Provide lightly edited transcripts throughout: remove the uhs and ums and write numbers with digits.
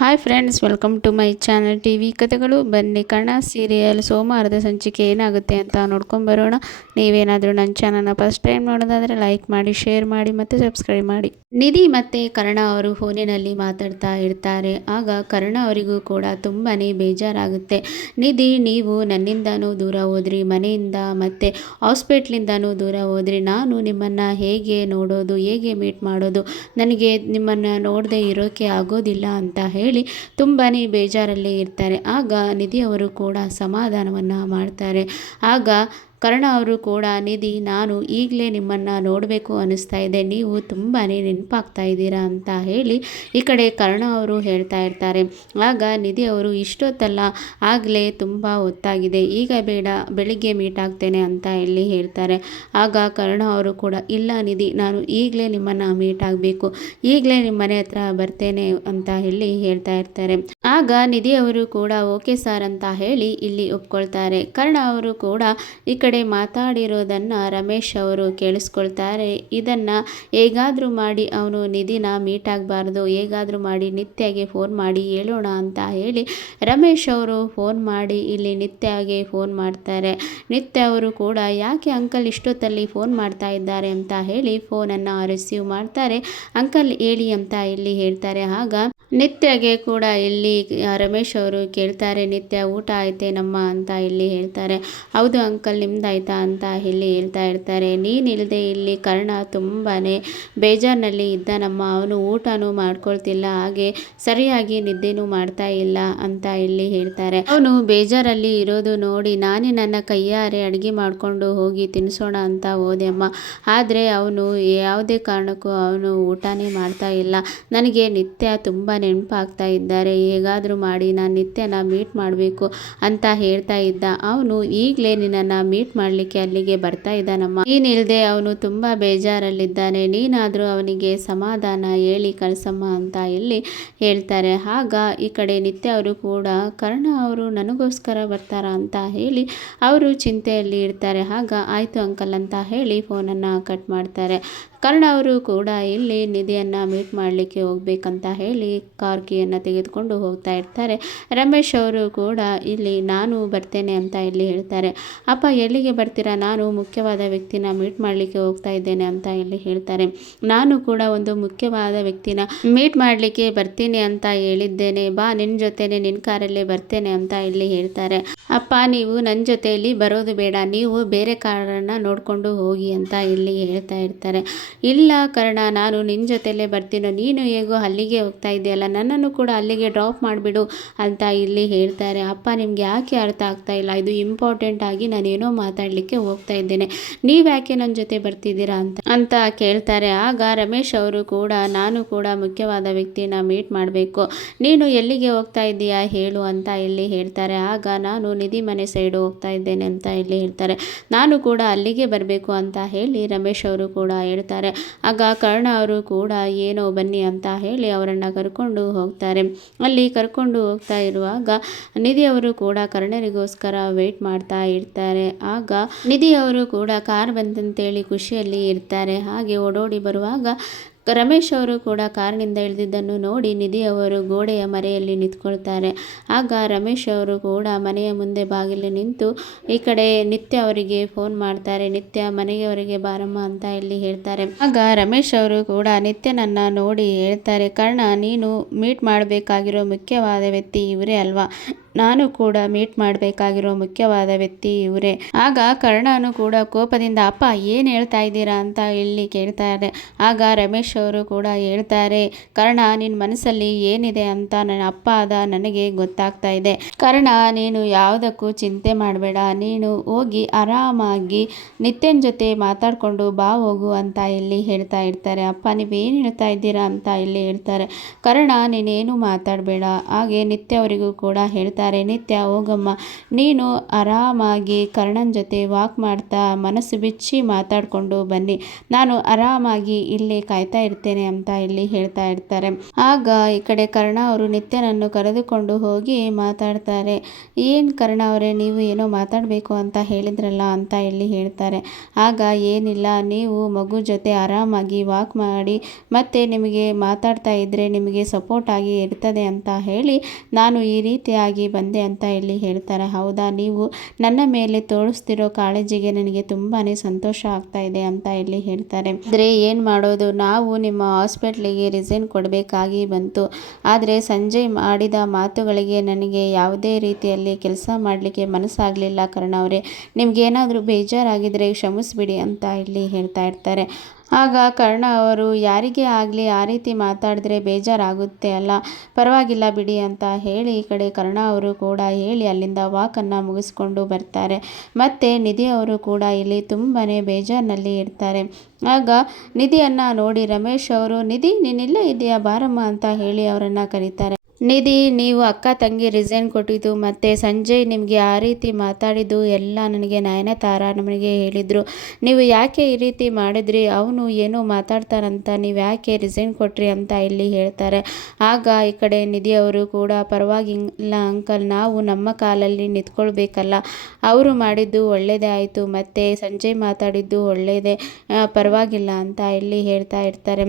Hi friends, welcome to my channel TV ಕಥೆಗಳು. ಬನ್ನಿ Karna serial ಸೋಮವಾರದ ಸಂಚಿಕೆ ಏನಾಗುತ್ತೆ ಅಂತ ನೋಡ್ಕೊಂಬರೋಣ. ನೀವೇನಾದರೂ ನನ್ನ ಚಾನಲ್ನ ಫಸ್ಟ್ ಟೈಮ್ ನೋಡೋದಾದರೆ ಲೈಕ್ ಮಾಡಿ, ಶೇರ್ ಮಾಡಿ ಮತ್ತು ಸಬ್ಸ್ಕ್ರೈಬ್ ಮಾಡಿ. ನಿಧಿ ಮತ್ತು ಕರ್ಣ ಅವರು ಫೋನಿನಲ್ಲಿ ಮಾತಾಡ್ತಾ ಇರ್ತಾರೆ. ಆಗ ಕರ್ಣ ಅವರಿಗೂ ಕೂಡ ತುಂಬಾ ಬೇಜಾರಾಗುತ್ತೆ. ನಿಧಿ, ನೀವು ನನ್ನಿಂದನೂ ದೂರ ಹೋದ್ರಿ, ಮನೆಯಿಂದ ಮತ್ತು ಹಾಸ್ಪಿಟ್ಲಿಂದನೂ ದೂರ ಹೋದ್ರಿ. ನಾನು ನಿಮ್ಮನ್ನು ಹೇಗೆ ನೋಡೋದು, ಹೇಗೆ ಮೀಟ್ ಮಾಡೋದು, ನನಗೆ ನಿಮ್ಮನ್ನು ನೋಡದೆ ಇರೋಕ್ಕೆ ಆಗೋದಿಲ್ಲ ಅಂತ ಹೇಳಿ ತುಂಬಾ ಬೇಜಾರಲ್ಲಿ ಇರ್ತಾರೆ. ಆಗ ನಿಧಿ ಅವರು ಕೂಡ ಸಮಾಧಾನವನ್ನು ಮಾಡ್ತಾರೆ. ಆಗ ಕರ್ಣ ಅವರು ಕೂಡ, ನಿಧಿ, ನಾನು ಈಗಲೇ ನಿಮ್ಮನ್ನು ನೋಡಬೇಕು ಅನ್ನಿಸ್ತಾ ಇದೆ, ನೀವು ತುಂಬಾ ನೆನಪಾಗ್ತಾ ಇದ್ದೀರಾ ಅಂತ ಹೇಳಿ ಈ ಕಡೆ ಕರ್ಣ ಅವರು ಹೇಳ್ತಾ ಇರ್ತಾರೆ. ಆಗ ನಿಧಿ ಅವರು, ಇಷ್ಟೊತ್ತಲ್ಲ, ಆಗಲೇ ತುಂಬ ಹೊತ್ತಾಗಿದೆ, ಈಗ ಬೇಡ, ಬೆಳಿಗ್ಗೆ ಮೀಟ್ ಆಗ್ತೇನೆ ಅಂತ ಹೇಳಿ ಹೇಳ್ತಾರೆ. ಆಗ ಕರ್ಣ ಅವರು ಕೂಡ, ಇಲ್ಲ ನಿಧಿ, ನಾನು ಈಗಲೇ ನಿಮ್ಮನ್ನು ಮೀಟ್ ಆಗಬೇಕು, ಈಗಲೇ ನಿಮ್ಮ ಮನೆ ಹತ್ರ ಬರ್ತೇನೆ ಅಂತ ಹೇಳಿ ಹೇಳ್ತಾ ಇರ್ತಾರೆ. ಆಗ ನಿಧಿ ಅವರು ಕೂಡ ಓಕೆ ಸರ್ ಅಂತ ಹೇಳಿ ಇಲ್ಲಿ ಒಪ್ಕೊಳ್ತಾರೆ. ಕರ್ಣ ಅವರು ಕೂಡ ಈ ಕಡೆ ಮಾತಾಡಿರೋದನ್ನು ರಮೇಶ್ ಅವರು ಕೇಳಿಸ್ಕೊಳ್ತಾರೆ. ಇದನ್ನು ಹೇಗಾದರೂ ಮಾಡಿ ಅವನು ನಿಧಿನ ಮೀಟ್ ಆಗಬಾರ್ದು, ಹೇಗಾದರೂ ಮಾಡಿ ನಿತ್ಯಗೆ ಫೋನ್ ಮಾಡಿ ಹೇಳೋಣ ಅಂತ ಹೇಳಿ ರಮೇಶ್ ಅವರು ಫೋನ್ ಮಾಡಿ ಇಲ್ಲಿ ನಿತ್ಯಗೆ ಫೋನ್ ಮಾಡ್ತಾರೆ. ನಿತ್ಯ ಅವರು ಕೂಡ, ಯಾಕೆ ಅಂಕಲ್ ಇಷ್ಟೊತ್ತಲ್ಲಿ ಫೋನ್ ಮಾಡ್ತಾ ಇದ್ದಾರೆ ಅಂತ ಹೇಳಿ ಫೋನನ್ನು ರಿಸೀವ್ ಮಾಡ್ತಾರೆ. ಅಂಕಲ್ ಹೇಳಿ ಅಂತ ಇಲ್ಲಿ ಹೇಳ್ತಾರೆ. ಆಗ ನಿತ್ಯಗೆ ಕೂಡ ಇಲ್ಲಿ ರಮೇಶ್ ಅವರು ಕೇಳ್ತಾರೆ, ನಿತ್ಯ ಊಟ ಆಯ್ತೇನಮ್ಮ ಅಂತ ಇಲ್ಲಿ ಹೇಳ್ತಾರೆ. ಹೌದು ಅಂಕಲ್, ನಿಮ್ದಾಯ್ತಾ ಅಂತ ಇಲ್ಲಿ ಹೇಳ್ತಾ ಇರ್ತಾರೆ. ನೀನಿಲ್ಲದೆ ಇಲ್ಲಿ ಕರ್ಣ ತುಂಬಾ ಬೇಜಾರಿನಲ್ಲಿ ಇದ್ದಾನಮ್ಮ, ಅವನು ಊಟನೂ ಮಾಡ್ಕೊಳ್ತಿಲ್ಲ, ಹಾಗೆ ಸರಿಯಾಗಿ ನಿದ್ದೆನೂ ಮಾಡ್ತಾ ಇಲ್ಲ ಅಂತ ಇಲ್ಲಿ ಹೇಳ್ತಾರೆ. ಅವನು ಬೇಜಾರಲ್ಲಿ ಇರೋದು ನೋಡಿ ನಾನೇ ನನ್ನ ಕೈಯಾರೆ ಅಡುಗೆ ಮಾಡಿಕೊಂಡು ಹೋಗಿ ತಿನ್ನಿಸೋಣ ಅಂತ ಹೋದೆ ಅಮ್ಮ, ಆದರೆ ಅವನು ಯಾವುದೇ ಕಾರಣಕ್ಕೂ ಅವನು ಊಟನೇ ಮಾಡ್ತಾ ಇಲ್ಲ, ನನಗೆ ನಿತ್ಯ ತುಂಬ ನೆನಪಾಗ್ತಾ ಇದ್ದಾರೆ, ಹೇಗಾದರೂ ಮಾಡಿ ನಾನು ನಿತ್ಯನ ಮೀಟ್ ಮಾಡಬೇಕು ಅಂತ ಹೇಳ್ತಾ ಇದ್ದ, ಅವನು ಈಗಲೇ ನಿನ್ನನ್ನು ಮೀಟ್ ಮಾಡಲಿಕ್ಕೆ ಅಲ್ಲಿಗೆ ಬರ್ತಾ ಇದ್ದಾನಮ್ಮ, ನೀನಿಲ್ಲದೆ ಅವನು ತುಂಬ ಬೇಜಾರಲ್ಲಿದ್ದಾನೆ, ನೀನಾದರೂ ಅವನಿಗೆ ಸಮಾಧಾನ ಹೇಳಿ ಕಳಿಸಮ್ಮ ಅಂತ ಇಲ್ಲಿ ಹೇಳ್ತಾರೆ. ಆಗ ಈ ಕಡೆ ನಿತ್ಯ ಅವರು ಕೂಡ, ಕರ್ಣ ಅವರು ನನಗೋಸ್ಕರ ಬರ್ತಾರಾ ಅಂತ ಹೇಳಿ ಅವರು ಚಿಂತೆಯಲ್ಲಿ ಇರ್ತಾರೆ. ಆಗ ಆಯಿತು ಅಂಕಲ್ ಅಂತ ಹೇಳಿ ಫೋನನ್ನು ಕಟ್ ಮಾಡ್ತಾರೆ. ಕರ್ಣ ಅವರು ಕೂಡ ಇಲ್ಲಿ ನಿಧಿಯನ್ನು ಮೀಟ್ ಮಾಡಲಿಕ್ಕೆ ಹೋಗ್ಬೇಕಂತ ಹೇಳಿ ಕಾರ್ ಕೀಯನ್ನು ತೆಗೆದುಕೊಂಡು ಹೋಗ್ತಾ ಇರ್ತಾರೆ. ರಮೇಶ್ ಅವರು ಕೂಡ ಇಲ್ಲಿ ನಾನು ಬರ್ತೇನೆ ಅಂತ ಇಲ್ಲಿ ಹೇಳ್ತಾರೆ. ಅಪ್ಪ ಎಲ್ಲಿಗೆ ಬರ್ತೀರಾ, ನಾನು ಮುಖ್ಯವಾದ ವ್ಯಕ್ತಿನ ಮೀಟ್ ಮಾಡಲಿಕ್ಕೆ ಹೋಗ್ತಾ ಇದ್ದೇನೆ ಅಂತ ಇಲ್ಲಿ ಹೇಳ್ತಾರೆ. ನಾನು ಕೂಡ ಒಂದು ಮುಖ್ಯವಾದ ವ್ಯಕ್ತಿನ ಮೀಟ್ ಮಾಡಲಿಕ್ಕೆ ಬರ್ತೀನಿ ಅಂತ ಹೇಳಿದ್ದೇನೆ, ಬಾ ನಿನ್ನ ಜೊತೆನೆ ನಿನ್ನ ಕಾರಲ್ಲೇ ಬರ್ತೇನೆ ಅಂತ ಇಲ್ಲಿ ಹೇಳ್ತಾರೆ. ಅಪ್ಪ ನೀವು ನನ್ನ ಜೊತೆಯಲ್ಲಿ ಬರೋದು ಬೇಡ, ನೀವು ಬೇರೆ ಕಾರನ್ನು ನೋಡಿಕೊಂಡು ಹೋಗಿ ಅಂತ ಇಲ್ಲಿ ಹೇಳ್ತಾ ಇರ್ತಾರೆ. ಇಲ್ಲ ಕರ್ಣ, ನಾನು ನಿನ್ನ ಜೊತೆಯಲ್ಲೇ ಬರ್ತೀನೋ, ನೀನು ಹೇಗೋ ಅಲ್ಲಿಗೆ ಹೋಗ್ತಾ ಇದೆಯಲ್ಲ, ನನ್ನನ್ನು ಕೂಡ ಅಲ್ಲಿಗೆ ಡ್ರಾಪ್ ಮಾಡಿಬಿಡು ಅಂತ ಇಲ್ಲಿ ಹೇಳ್ತಾರೆ. ಅಪ್ಪ ನಿಮಗೆ ಯಾಕೆ ಅರ್ಥ ಆಗ್ತಾ ಇಲ್ಲ, ಇದು ಇಂಪಾರ್ಟೆಂಟ್ ಆಗಿ ನಾನೇನೋ ಮಾತಾಡಲಿಕ್ಕೆ ಹೋಗ್ತಾ ಇದ್ದೇನೆ, ನೀವು ಯಾಕೆ ನನ್ನ ಜೊತೆ ಬರ್ತಿದ್ದೀರಾ ಅಂತ ಕೇಳ್ತಾರೆ. ಆಗ ರಮೇಶ್ ಅವರು ಕೂಡ, ನಾನು ಕೂಡ ಮುಖ್ಯವಾದ ವ್ಯಕ್ತಿನ ಮೀಟ್ ಮಾಡಬೇಕು, ನೀನು ಎಲ್ಲಿಗೆ ಹೋಗ್ತಾ ಇದ್ದೀಯಾ ಹೇಳು ಅಂತ ಇಲ್ಲಿ ಹೇಳ್ತಾರೆ. ಆಗ ನಾನು ನಿಧಿ ಮನೆ ಸೈಡು ಹೋಗ್ತಾ ಇದ್ದೇನೆ ಅಂತ ಇಲ್ಲಿ ಹೇಳ್ತಾರೆ. ನಾನು ಕೂಡ ಅಲ್ಲಿಗೆ ಬರಬೇಕು ಅಂತ ಹೇಳಿ ರಮೇಶ್ ಅವರು ಕೂಡ ಹೇಳ್ತಾರೆ. ಆಗ ಕರ್ಣ ಅವರು ಕೂಡ ಏನೋ ಬನ್ನಿ ಅಂತ ಹೇಳಿ ಅವರನ್ನು ಕರ್ಕೊಂಡು ಹೋಗ್ತಾರೆ. ಅಲ್ಲಿ ಕರ್ಕೊಂಡು ಹೋಗ್ತಾ ಇರುವಾಗ ನಿಧಿ ಅವರು ಕೂಡ ಕರ್ಣರಿಗೋಸ್ಕರ ವೇಟ್ ಮಾಡ್ತಾ ಇರ್ತಾರೆ. ಆಗ ನಿಧಿ ಅವರು ಕೂಡ ಕಾರ್ ಬಂತಂತೇಳಿ ಖುಷಿಯಲ್ಲಿ ಇರ್ತಾರೆ. ಹಾಗೆ ಓಡೋಡಿ ಬರುವಾಗ ರಮೇಶ್ ಅವರು ಕೂಡ ಕಾರಿನಿಂದ ಇಳಿದಿದ್ದನ್ನು ನೋಡಿ ನಿಧಿ ಅವರು ಗೋಡೆಯ ಮರೆಯಲ್ಲಿ ನಿಂತ್ಕೊಳ್ತಾರೆ. ಆಗ ರಮೇಶ್ ಅವರು ಕೂಡ ಮನೆಯ ಮುಂದೆ ಬಾಗಿಲು ನಿಂತು ಈ ಕಡೆ ನಿತ್ಯ ಅವರಿಗೆ ಫೋನ್ ಮಾಡ್ತಾರೆ. ನಿತ್ಯ ಮನೆಯವರಿಗೆ ಬಾರಮ್ಮ ಅಂತ ಇಲ್ಲಿ ಹೇಳ್ತಾರೆ. ಆಗ ರಮೇಶ್ ಅವರು ಕೂಡ ನಿತ್ಯನನ್ನು ನೋಡಿ ಹೇಳ್ತಾರೆ, ಕರ್ಣ, ನೀನು ಮೀಟ್ ಮಾಡಬೇಕಾಗಿರೋ ಮುಖ್ಯವಾದ ವ್ಯಕ್ತಿ ಇವರೇ ಅಲ್ವಾ, ನಾನು ಕೂಡ ಮೀಟ್ ಮಾಡಬೇಕಾಗಿರೋ ಮುಖ್ಯವಾದ ವ್ಯಕ್ತಿ ಇವರೇ. ಆಗ ಕರ್ಣನು ಕೂಡ ಕೋಪದಿಂದ, ಅಪ್ಪ ಏನು ಹೇಳ್ತಾ ಇದ್ದೀರಾ ಅಂತ ಇಲ್ಲಿ ಕೇಳ್ತಾರೆ. ಆಗ ರಮೇಶ್ ಅವರು ಕೂಡ ಹೇಳ್ತಾರೆ, ಕರ್ಣ, ನಿನ್ನ ಮನಸ್ಸಲ್ಲಿ ಏನಿದೆ ಅಂತ ನನ್ನ ಅಪ್ಪ ಆದ ನನಗೆ ಗೊತ್ತಾಗ್ತಾ ಇದೆ. ಕರ್ಣ, ನೀನು ಯಾವುದಕ್ಕೂ ಚಿಂತೆ ಮಾಡಬೇಡ, ನೀನು ಹೋಗಿ ಆರಾಮಾಗಿ ನಿತ್ಯನ ಜೊತೆ ಮಾತಾಡಿಕೊಂಡು ಬಾ ಹೋಗು ಅಂತ ಇಲ್ಲಿ ಹೇಳ್ತಾ ಇರ್ತಾರೆ. ಅಪ್ಪ ನೀವೇನು ಹೇಳ್ತಾ ಇದ್ದೀರಾ ಅಂತ ಇಲ್ಲಿ ಹೇಳ್ತಾರೆ. ಕರ್ಣ, ನೀನೇನು ಮಾತಾಡಬೇಡ. ಹಾಗೆ ನಿತ್ಯ ಅವರಿಗೂ ಕೂಡ ಹೇಳ್ತಾ ಹೇಳ್ತಾರೆ. ನಿತ್ಯ ಹೋಗಮ್ಮ, ನೀನು ಆರಾಮಾಗಿ ಕರ್ಣನ ಜೊತೆ ವಾಕ್ ಮಾಡ್ತಾ ಮನಸ್ಸು ಬಿಚ್ಚಿ ಮಾತಾಡಿಕೊಂಡು ಬನ್ನಿ, ನಾನು ಆರಾಮಾಗಿ ಇಲ್ಲಿ ಕಾಯ್ತಾ ಇರ್ತೇನೆ ಅಂತ ಇಲ್ಲಿ ಹೇಳ್ತಾ ಇರ್ತಾರೆ. ಆಗ ಈ ಕಡೆ ಕರ್ಣ ಅವರು ನಿತ್ಯನನ್ನು ಕರೆದುಕೊಂಡು ಹೋಗಿ ಮಾತಾಡ್ತಾರೆ. ಏನು ಕರ್ಣ ಅವರೇ, ನೀವು ಏನೋ ಮಾತಾಡಬೇಕು ಅಂತ ಹೇಳಿದ್ರಲ್ಲ ಅಂತ ಇಲ್ಲಿ ಹೇಳ್ತಾರೆ. ಆಗ ಏನಿಲ್ಲ, ನೀವು ಮಗು ಜೊತೆ ಆರಾಮಾಗಿ ವಾಕ್ ಮಾಡಿ ಮತ್ತು ನಿಮಗೆ ಮಾತಾಡ್ತಾ ಇದ್ದರೆ ನಿಮಗೆ ಸಪೋರ್ಟ್ ಆಗಿ ಇರ್ತದೆ ಅಂತ ಹೇಳಿ ನಾನು ಈ ರೀತಿಯಾಗಿ ಬಂದೆ ಅಂತ ಇಲ್ಲಿ ಹೇಳ್ತಾರೆ. ಹೌದಾ, ನೀವು ನನ್ನ ಮೇಲೆ ತೋರಿಸ್ತಿರೋ ಕಾಳಜಿಗೆ ನನಗೆ ತುಂಬಾ ಸಂತೋಷ ಆಗ್ತಾ ಇದೆ ಅಂತ ಇಲ್ಲಿ ಹೇಳ್ತಾರೆ. ಆದರೆ ಏನು ಮಾಡೋದು, ನಾವು ನಿಮ್ಮ ಹಾಸ್ಪಿಟ್ಲಿಗೆ ರಿಸೈನ್ ಕೊಡಬೇಕಾಗಿ ಬಂತು. ಆದರೆ ಸಂಜಯ್ ಮಾಡಿದ ಮಾತುಗಳಿಗೆ ನನಗೆ ಯಾವುದೇ ರೀತಿಯಲ್ಲಿ ಕೆಲಸ ಮಾಡಲಿಕ್ಕೆ ಮನಸ್ಸಾಗಲಿಲ್ಲ ಕರ್ಣ ಅವರೇ, ನಿಮಗೇನಾದರೂ ಬೇಜಾರಾಗಿದ್ದರೆ ಕ್ಷಮಿಸ್ಬಿಡಿ ಅಂತ ಇಲ್ಲಿ ಹೇಳ್ತಾ ಇರ್ತಾರೆ. ಆಗ ಕರ್ಣ ಅವರು, ಯಾರಿಗೇ ಆಗಲಿ ಆ ರೀತಿ ಮಾತಾಡಿದ್ರೆ ಬೇಜಾರಾಗುತ್ತೆ ಅಲ್ಲ, ಪರವಾಗಿಲ್ಲ ಬಿಡಿ ಅಂತ ಹೇಳಿ ಈ ಕಡೆ ಕರ್ಣ ಅವರು ಕೂಡ ಹೇಳಿ ಅಲ್ಲಿಂದ ವಾಕನ್ನು ಮುಗಿಸ್ಕೊಂಡು ಬರ್ತಾರೆ. ಮತ್ತು ನಿಧಿ ಅವರು ಕೂಡ ಇಲ್ಲಿ ತುಂಬಾ ಬೇಜಾರಿನಲ್ಲಿ ಇರ್ತಾರೆ. ಆಗ ನಿಧಿಯನ್ನು ನೋಡಿ ರಮೇಶ್ ಅವರು, ನಿಧಿ ನೀನಿಲ್ಲೇ ಇದೆಯಾ, ಬಾರಮ್ಮ ಅಂತ ಹೇಳಿ ಅವರನ್ನು ಕರೀತಾರೆ. ನಿಧಿ, ನೀವು ಅಕ್ಕ ತಂಗಿ ರಿಸೈನ್ ಕೊಟ್ಟಿದ್ದು ಮತ್ತು ಸಂಜಯ್ ನಿಮಗೆ ಆ ರೀತಿ ಮಾತಾಡಿದ್ದು ಎಲ್ಲ ನನಗೆ ನಯನತಾರ ನಮಗೆ ಹೇಳಿದರು. ನೀವು ಯಾಕೆ ಈ ರೀತಿ ಮಾಡಿದ್ರಿ, ಅವನು ಏನೋ ಮಾತಾಡ್ತಾರಂತ ನೀವು ಯಾಕೆ ರಿಸೈನ್ ಕೊಟ್ರಿ ಅಂತ ಇಲ್ಲಿ ಹೇಳ್ತಾರೆ. ಆಗ ಈ ಕಡೆ ನಿಧಿ ಅವರು ಕೂಡ, ಪರವಾಗಿಲ್ಲ ಅಂಕಲ್, ನಾವು ನಮ್ಮ ಕಾಲಲ್ಲಿ ನಿಂತ್ಕೊಳ್ಬೇಕಲ್ಲ, ಅವರು ಮಾಡಿದ್ದು ಒಳ್ಳೆಯದೇ ಆಯಿತು ಮತ್ತು ಸಂಜಯ್ ಮಾತಾಡಿದ್ದು ಒಳ್ಳೆಯದೇ, ಪರವಾಗಿಲ್ಲ ಅಂತ ಇಲ್ಲಿ ಹೇಳ್ತಾ ಇರ್ತಾರೆ.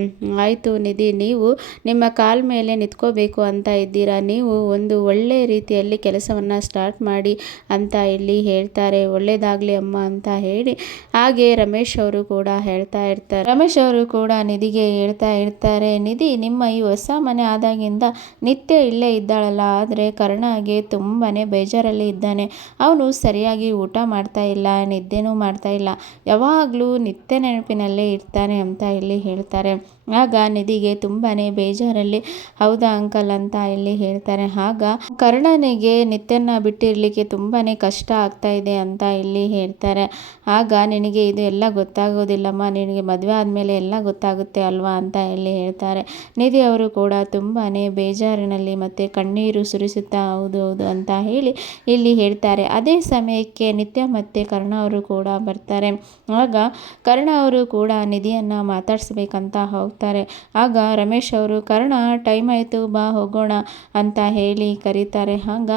ಆಯಿತು ನಿಧಿ, ನೀವು ನಿಮ್ಮ ಕಾಲ ಮೇಲೆ ನಿಂತ್ಕೋಬೇಕು ಅಂತ ಇದ್ದೀರಾ, ನೀವು ಒಂದು ಒಳ್ಳೆ ರೀತಿಯಲ್ಲಿ ಕೆಲಸವನ್ನು ಸ್ಟಾರ್ಟ್ ಮಾಡಿ ಅಂತ ಇಲ್ಲಿ ಹೇಳ್ತಾರೆ. ಒಳ್ಳೆಯದಾಗಲಿ ಅಮ್ಮ ಅಂತ ಹೇಳಿ ಹಾಗೆ ರಮೇಶ್ ಅವರು ಕೂಡ ಹೇಳ್ತಾ ಇರ್ತಾರೆ. ರಮೇಶ್ ಅವರು ಕೂಡ ನಿಧಿಗೆ ಹೇಳ್ತಾ ಇರ್ತಾರೆ, ನಿಧಿ, ನಿಮ್ಮ ಈ ಹೊಸ ಮನೆ ಆದಾಗಿಂದ ನಿತ್ಯ ಇಲ್ಲೇ ಇದ್ದಾಳಲ್ಲ, ಆದರೆ ಕರ್ಣಗೆ ತುಂಬಾ ಬೇಜಾರಲ್ಲಿ ಇದ್ದಾನೆ. ಅವನು ಸರಿಯಾಗಿ ಊಟ ಮಾಡ್ತಾ ಇಲ್ಲ, ನಿದ್ದೆನೂ ಮಾಡ್ತಾ ಇಲ್ಲ, ಯಾವಾಗಲೂ ನಿತ್ಯ ನೆನಪಿನಲ್ಲೇ ಇರ್ತಾನೆ ಅಂತ ಇಲ್ಲಿ ಹೇಳ್ತಾರೆ. ಆಗ ನಿಧಿಗೆ ತುಂಬಾ ಬೇಜಾರಲ್ಲಿ, ಹೌದಾ ಅಂಕಲ್ ಅಂತ ಇಲ್ಲಿ ಹೇಳ್ತಾರೆ. ಆಗ ಕರ್ಣನಿಗೆ ನಿತ್ಯನ ಬಿಟ್ಟಿರಲಿಕ್ಕೆ ತುಂಬಾ ಕಷ್ಟ ಆಗ್ತಾ ಇದೆ ಅಂತ ಇಲ್ಲಿ ಹೇಳ್ತಾರೆ. ಆಗ ನಿನಗೆ ಇದು ಎಲ್ಲ ಗೊತ್ತಾಗೋದಿಲ್ಲಮ್ಮ, ನಿನಗೆ ಮದುವೆ ಆದಮೇಲೆ ಎಲ್ಲ ಗೊತ್ತಾಗುತ್ತೆ ಅಲ್ವಾ ಅಂತ ಇಲ್ಲಿ ಹೇಳ್ತಾರೆ. ನಿಧಿ ಅವರು ಕೂಡ ತುಂಬಾ ಬೇಜಾರಿನಲ್ಲಿ ಮತ್ತು ಕಣ್ಣೀರು ಸುರಿಸುತ್ತಾ ಹೌದು ಹೌದು ಅಂತ ಹೇಳಿ ಇಲ್ಲಿ ಹೇಳ್ತಾರೆ. ಅದೇ ಸಮಯಕ್ಕೆ ನಿತ್ಯ ಮತ್ತು ಕರ್ಣ ಅವರು ಕೂಡ ಬರ್ತಾರೆ. ಆಗ ಕರ್ಣ ಅವರು ಕೂಡ ನಿಧಿಯನ್ನು ಮಾತಾಡಿಸ್ಬೇಕಂತ ಹೋಗ್ತಾರೆ. ಆಗ ರಮೇಶ್ ಅವರು, ಕರ್ಣ ಟೈಮ್ ಆಯಿತು ಬಾ ಹೋಗೋಣ ಅಂತ ಹೇಳಿ ಕರೀತಾರೆ. ಆಗ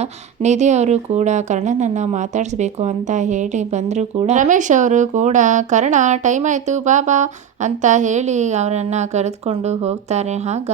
ನಿಧಿ ಅವರು ಕೂಡ ಕರ್ಣನನ್ನು ಮಾತಾಡಿಸ್ಬೇಕು ಅಂತ ಹೇಳಿ ಬಂದರೂ ಕೂಡ ರಮೇಶ್ ಅವರು ಕೂಡ, ಕರ್ಣ ಟೈಮ್ ಆಯಿತು ಬಾ ಬಾ ಅಂತ ಹೇಳಿ ಅವರನ್ನು ಕರೆದುಕೊಂಡು ಹೋಗ್ತಾರೆ. ಆಗ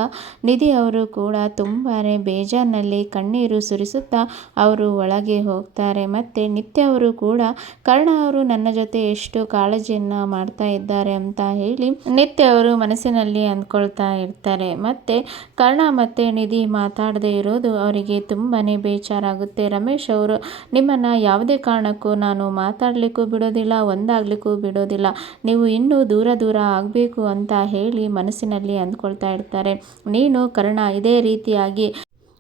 ನಿಧಿ ಅವರು ಕೂಡ ತುಂಬಾ ಬೇಜಾರಿನಲ್ಲಿ ಕಣ್ಣೀರು ಸುರಿಸುತ್ತಾ ಅವರು ಒಳಗೆ ಹೋಗ್ತಾರೆ. ಮತ್ತು ನಿತ್ಯ ಅವರು ಕೂಡ, ಕರ್ಣ ಅವರು ನನ್ನ ಜೊತೆ ಎಷ್ಟು ಕಾಳಜಿಯನ್ನು ಮಾಡ್ತಾ ಇದ್ದಾರೆ ಅಂತ ಹೇಳಿ ನಿತ್ಯ ಅವರು ಮನಸ್ಸಿನಲ್ಲಿ ಅಂದ್ಕೊಳ್ತಾ ಇರ್ತಾರೆ. ಮತ್ತು ಕರ್ಣ ಮತ್ತು ನಿಧಿ ಮಾತಾಡದೇ ಇರೋದು ಅವರಿಗೆ ತುಂಬಾ ಬೇಜಾರಾಗುತ್ತೆ. ರಮೇಶ್ ಅವರು, ನಿಮ್ಮನ್ನು ಯಾವುದೇ ಕಾರಣಕ್ಕೂ ನಾನು ಮಾತಾಡಲಿಕ್ಕೂ ಬಿಡೋದಿಲ್ಲ, ಒಂದಾಗಲಿಕ್ಕೂ ಬಿಡೋದಿಲ್ಲ, ನೀವು ಇನ್ನೂ ದೂರ ದೂರ ಆಗಬೇಕು ಅಂತ ಹೇಳಿ ಮನಸ್ಸಿನಲ್ಲಿ ಅಂದ್ಕೊಳ್ತಾ ಇರ್ತಾರೆ. ನೀನು ಕರ್ಣ ಇದೇ ರೀತಿಯಾಗಿ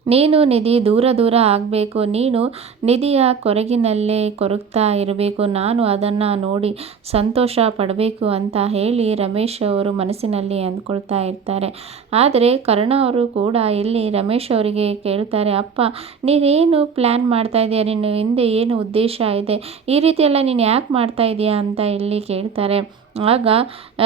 ನೀನು ನಿಧಿ ದೂರ ದೂರ ಆಗಬೇಕು, ನೀನು ನಿಧಿಯ ಕೊರಗಿನಲ್ಲೇ ಕೊರಗ್ತಾ ಇರಬೇಕು, ನಾನು ಅದನ್ನು ನೋಡಿ ಸಂತೋಷ ಪಡಬೇಕು ಅಂತ ಹೇಳಿ ರಮೇಶ್ ಅವರು ಮನಸ್ಸಿನಲ್ಲಿ ಅಂದ್ಕೊಳ್ತಾ ಇರ್ತಾರೆ. ಆದರೆ ಕರ್ಣ ಅವರು ಕೂಡ ಇಲ್ಲಿ ರಮೇಶ್ ಅವರಿಗೆ ಕೇಳ್ತಾರೆ, ಅಪ್ಪ ನೀನೇನು ಪ್ಲ್ಯಾನ್ ಮಾಡ್ತಾ ಇದೆಯಾ, ನಿನ್ನ ಹಿಂದೆ ಏನು ಉದ್ದೇಶ ಇದೆ, ಈ ರೀತಿಯೆಲ್ಲ ನೀನು ಯಾಕೆ ಮಾಡ್ತಾ ಇದೆಯಾ ಅಂತ ಇಲ್ಲಿ ಕೇಳ್ತಾರೆ. ಆಗ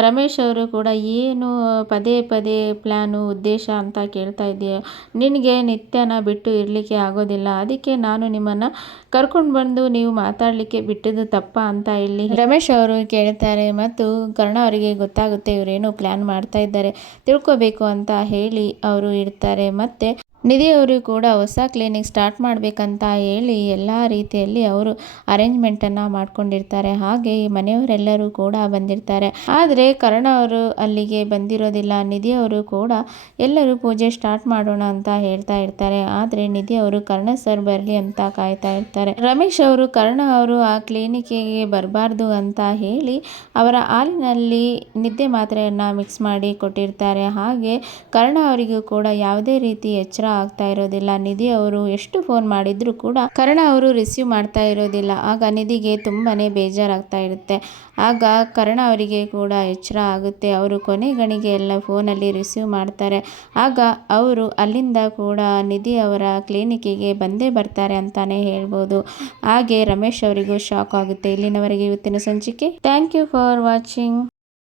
ರಮೇಶ್ ಅವರು ಕೂಡ, ಏನು ಪದೇ ಪದೇ ಪ್ಲ್ಯಾನು ಉದ್ದೇಶ ಅಂತ ಕೇಳ್ತಾ ಇದೆಯಾ, ನಿನಗೆ ನಿತ್ಯನ ಬಿಟ್ಟು ಇರಲಿಕ್ಕೆ ಆಗೋದಿಲ್ಲ, ಅದಕ್ಕೆ ನಾನು ನಿಮ್ಮನ್ನು ಕರ್ಕೊಂಡು ಬಂದು ನೀವು ಮಾತಾಡಲಿಕ್ಕೆ ಬಿಟ್ಟಿದ್ದು ತಪ್ಪ ಅಂತ ಇಲ್ಲಿ ರಮೇಶ್ ಅವರು ಕೇಳ್ತಾರೆ. ಮತ್ತು ಕರ್ಣ ಅವರಿಗೆ ಗೊತ್ತಾಗುತ್ತೆ ಇವರೇನು ಪ್ಲ್ಯಾನ್ ಮಾಡ್ತಾ ಇದ್ದಾರೆ, ತಿಳ್ಕೊಬೇಕು ಅಂತ ಹೇಳಿ ಅವರು ಇರ್ತಾರೆ. ಮತ್ತು ನಿಧಿ ಅವರು ಕೂಡ ಹೊಸ ಕ್ಲಿನಿಕ್ ಸ್ಟಾರ್ಟ್ ಮಾಡಬೇಕಂತ ಹೇಳಿ ಎಲ್ಲ ರೀತಿಯಲ್ಲಿ ಅವರು ಅರೇಂಜ್ಮೆಂಟನ್ನು ಮಾಡ್ಕೊಂಡಿರ್ತಾರೆ. ಹಾಗೆ ಈ ಮನೆಯವರೆಲ್ಲರೂ ಕೂಡ ಬಂದಿರ್ತಾರೆ. ಆದರೆ ಕರ್ಣ ಅವರು ಅಲ್ಲಿಗೆ ಬಂದಿರೋದಿಲ್ಲ. ನಿಧಿ ಅವರು ಕೂಡ ಎಲ್ಲರೂ ಪೂಜೆ ಸ್ಟಾರ್ಟ್ ಮಾಡೋಣ ಅಂತ ಹೇಳ್ತಾ ಇರ್ತಾರೆ. ಆದರೆ ನಿಧಿ ಅವರು ಕರ್ಣ ಸರ್ ಬರಲಿ ಅಂತ ಕಾಯ್ತಾ ಇರ್ತಾರೆ. ರಮೇಶ್ ಅವರು ಕರ್ಣ ಅವರು ಆ ಕ್ಲಿನಿಕ್ಕಿಗೆ ಬರಬಾರ್ದು ಅಂತ ಹೇಳಿ ಅವರ ಹಾಲಿನಲ್ಲಿ ನಿದ್ದೆ ಮಾತ್ರೆಯನ್ನು ಮಿಕ್ಸ್ ಮಾಡಿ ಕೊಟ್ಟಿರ್ತಾರೆ. ಹಾಗೆ ಕರ್ಣ ಅವರಿಗೂ ಕೂಡ ಯಾವುದೇ ರೀತಿ ಎಚ್ಚರ ಆಗ್ತಾ ಇರೋದಿಲ್ಲ. ನಿಧಿ ಅವರು ಎಷ್ಟು ಫೋನ್ ಮಾಡಿದ್ರು ಕೂಡ ಕರ್ಣ ಅವರು ರಿಸೀವ್ ಮಾಡ್ತಾ ಇರೋದಿಲ್ಲ. ಆಗ ನಿಧಿಗೆ ತುಂಬಾನೇ ಬೇಜಾರಾಗ್ತಾ ಇರುತ್ತೆ. ಆಗ ಕರ್ಣ ಅವರಿಗೆ ಕೂಡ ಎಚ್ಚರ ಆಗುತ್ತೆ. ಅವರು ಕೊನೆ ಗಣಿಗೆ ಎಲ್ಲ ಫೋನಲ್ಲಿ ರಿಸೀವ್ ಮಾಡ್ತಾರೆ. ಆಗ ಅವರು ಅಲ್ಲಿಂದ ಕೂಡ ನಿಧಿ ಅವರ ಕ್ಲಿನಿಕ್ಕಿಗೆ ಬಂದೇ ಬರ್ತಾರೆ ಅಂತಾನೆ ಹೇಳ್ಬೋದು. ಹಾಗೆ ರಮೇಶ್ ಅವರಿಗೂ ಶಾಕ್ ಆಗುತ್ತೆ. ಇಲ್ಲಿನವರೆಗೆ ಇವತ್ತಿನ ಸಂಚಿಕೆ. Thank you for watching.